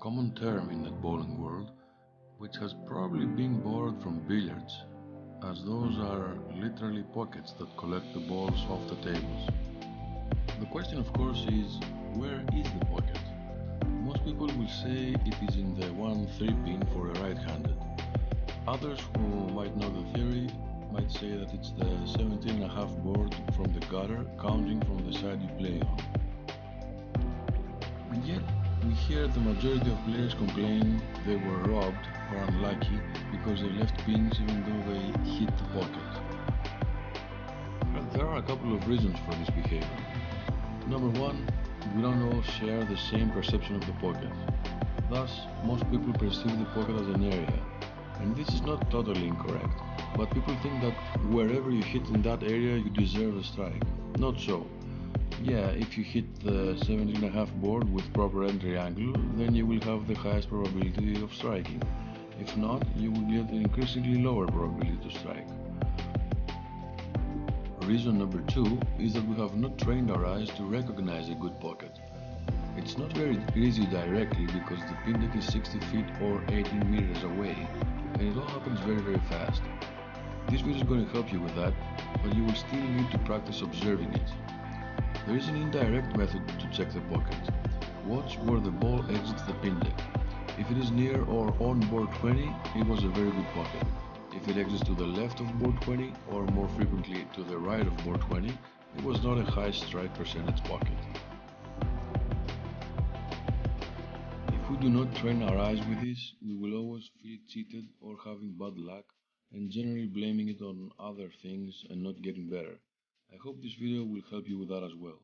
common term in the bowling world, which has probably been borrowed from billiards, as those are literally pockets that collect the balls off the tables. The question, of course, is where is the pocket? Most people will say it is in the 1-3 pin for a right-handed. Others who might know the theory might say that it's the 17.5 board from the gutter counting from the side you play on. And yet, we hear the majority of players complain they were robbed or unlucky because they left pins even though they hit the pocket. But there are a couple of reasons for this behavior. Number one, we don't all share the same perception of the pocket. Thus, most people perceive the pocket as an area. And this is not totally incorrect, but people think that wherever you hit in that area you deserve a strike. Not so. Yeah, if you hit the 17.5 board with proper entry angle, then you will have the highest probability of striking. If not, you will get an increasingly lower probability to strike. Reason number two is that we have not trained our eyes to recognize a good pocket. It's not very easy directly because the pin deck is 60 feet or 18 meters away, and it all happens very fast. This video is going to help you with that, but you will still need to practice observing it. There is an indirect method to check the pocket. Watch where the ball exits the pin deck. If it is near or on board 20, it was a very good pocket. If it exits to the left of board 20, or more frequently to the right of board 20, it was not a high strike percentage pocket. If we do not train our eyes with this, we will always feel cheated or having bad luck and generally blaming it on other things and not getting better. I hope this video will help you with that as well.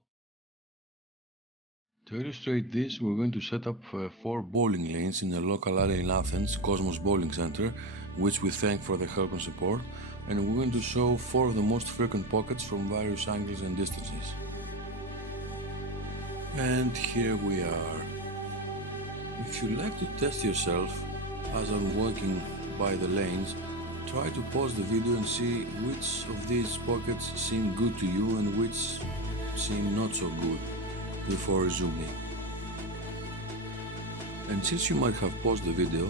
To illustrate this, we're going to set up 4 bowling lanes in a local area in Athens, Cosmos Bowling Center, which we thank for the help and support, and we're going to show 4 of the most frequent pockets from various angles and distances. And here we are. If you like to test yourself as I'm walking by the lanes, try to pause the video and see which of these pockets seem good to you and which seem not so good before resuming. And since you might have paused the video,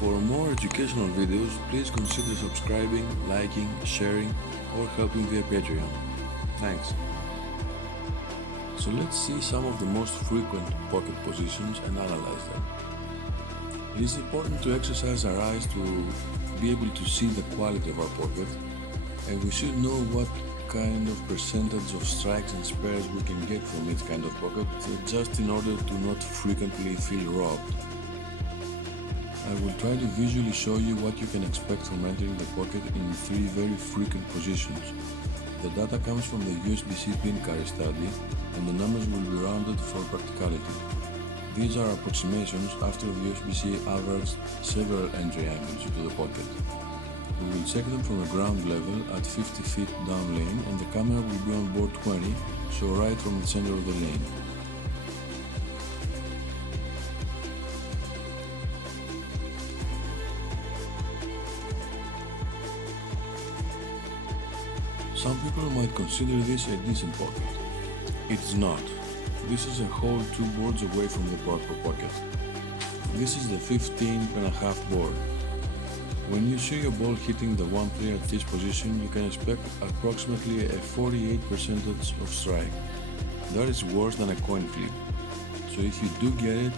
for more educational videos, please consider subscribing, liking, sharing, or helping via Patreon. Thanks. So let's see some of the most frequent pocket positions and analyze them. It is important to exercise our eyes to be able to see the quality of our pocket, and we should know what kind of percentage of strikes and spares we can get from each kind of pocket, just in order to not frequently feel robbed. I will try to visually show you what you can expect from entering the pocket in 3 very frequent positions. The data comes from the USB-C pin carry study, and the numbers will be rounded for practicality. These are approximations after the USB-C averaged several entry angles into the pocket. We will check them from the ground level at 50 feet down lane, and the camera will be on board 20, so right from the center of the lane. Some people might consider this a decent pocket. It's not. This is a whole 2 boards away from the proper pocket. This is the 15.5 board. When you see your ball hitting the 1-3 at this position, you can expect approximately a 48% of strike. That is worse than a coin flip. So if you do get it,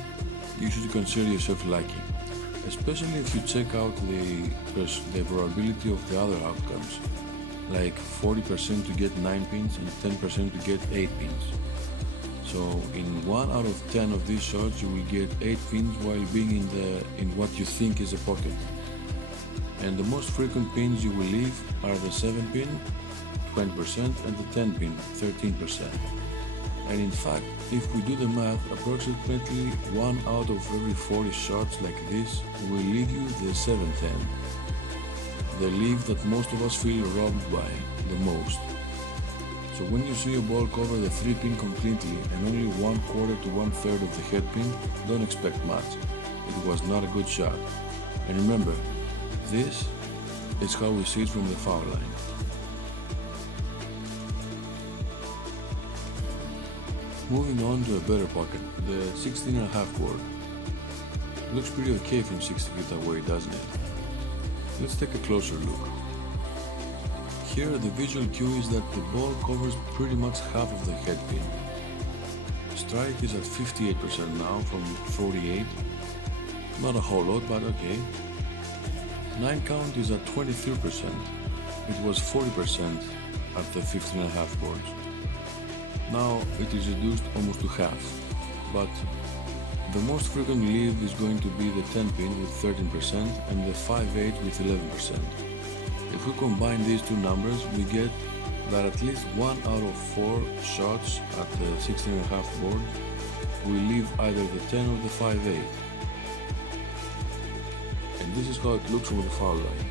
you should consider yourself lucky, especially if you check out the probability of the other outcomes, like 40% to get 9 pins and 10% to get 8 pins. So in 1 out of 10 of these shots you will get 8 pins while being in what you think is a pocket. And the most frequent pins you will leave are the 7 pin, 20%, and the 10 pin, 13%. And in fact, if we do the math, approximately 1 out of every 40 shots like this will leave you the 7-10. The leave that most of us feel robbed by the most. So when you see a ball cover the 3 pin completely and only 1/4 to 1/3 of the head pin, don't expect much. It was not a good shot. And remember, this is how we see it from the foul line. Moving on to a better pocket, the 16.5 board. Looks pretty okay from 60 feet away, doesn't it? Let's take a closer look. Here the visual cue is that the ball covers pretty much half of the headpin. Strike is at 58% now from 48. Not a whole lot, but okay. 9 count is at 23%. It was 40% at the 15.5 boards. Now it is reduced almost to half, but the most frequent leave is going to be the 10 pin with 13% and the 5/8 with 11%. If we combine these two numbers, we get that at least 1 out of 4 shots at the 16.5 board will leave either the 10 or the 5/8. And this is how it looks from the foul line.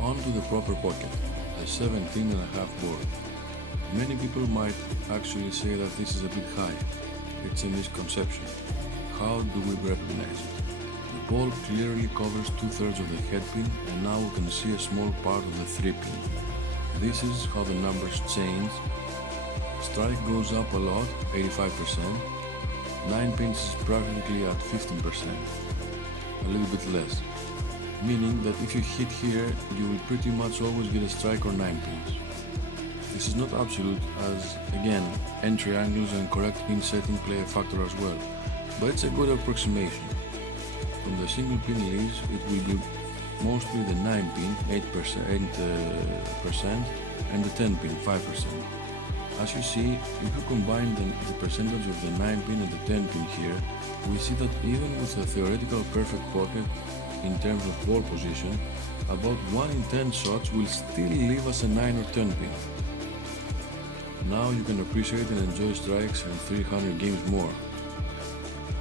On to the proper pocket, the 17.5 board. Many people might actually say that this is a bit high. It's a misconception. How do we recognize it? The ball clearly covers 2/3 of the headpin, and now we can see a small part of the 3 pin. This is how the numbers change. Strike goes up a lot, 85%. 9 pins is practically at 15%, a little bit less. Meaning that if you hit here, you will pretty much always get a strike or 9 pins. This is not absolute, as again, entry angles and correct pin setting play a factor as well, but it's a good approximation. From the single pin leaves, it will be mostly the 9 pin, 8%, and the 10 pin, 5%. As you see, if you combine the percentage of the 9 pin and the 10 pin here, we see that even with a theoretical perfect pocket, in terms of ball position, about 1 in 10 shots will still leave us a 9 or 10 pin. Now you can appreciate and enjoy strikes and 300 games more.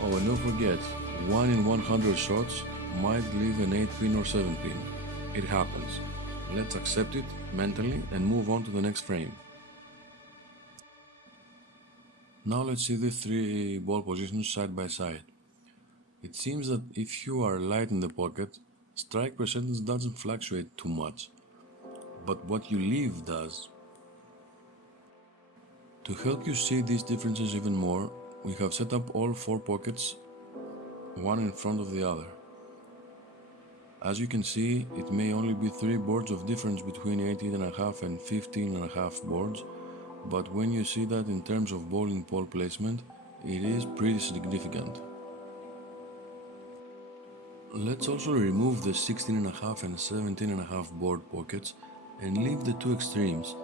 Oh, and don't forget, 1 in 100 shots might leave an 8 pin or 7 pin. It happens. Let's accept it mentally and move on to the next frame. Now let's see the 3 ball positions side by side. It seems that if you are light in the pocket, strike percentage doesn't fluctuate too much, but what you leave does. To help you see these differences even more, we have set up all 4 pockets, one in front of the other. As you can see, it may only be 3 boards of difference between 18.5 and 15.5 boards, but when you see that in terms of bowling ball placement, it is pretty significant. Let's also remove the 16.5 and 17.5 board pockets and leave the 2 extremes,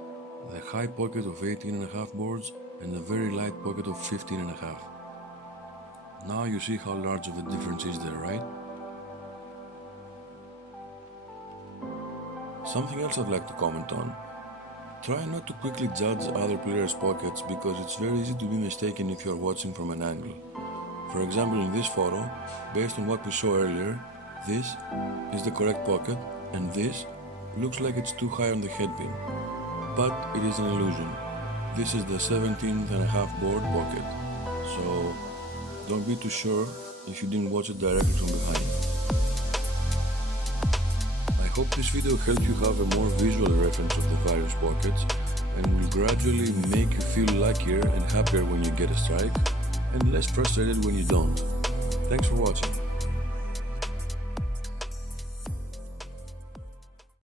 the high pocket of 18.5 boards and the very light pocket of 15.5. Now you see how large of a difference is there, right? Something else I'd like to comment on. Try not to quickly judge other players' pockets because it's very easy to be mistaken if you are watching from an angle. For example, in this photo, based on what we saw earlier, this is the correct pocket and this looks like it's too high on the headpin. But it is an illusion. This is the 17.5 board pocket, so don't be too sure if you didn't watch it directly from behind. I hope this video helped you have a more visual reference of the various pockets and will gradually make you feel luckier and happier when you get a strike, and less frustrated when you don't. Thanks for watching.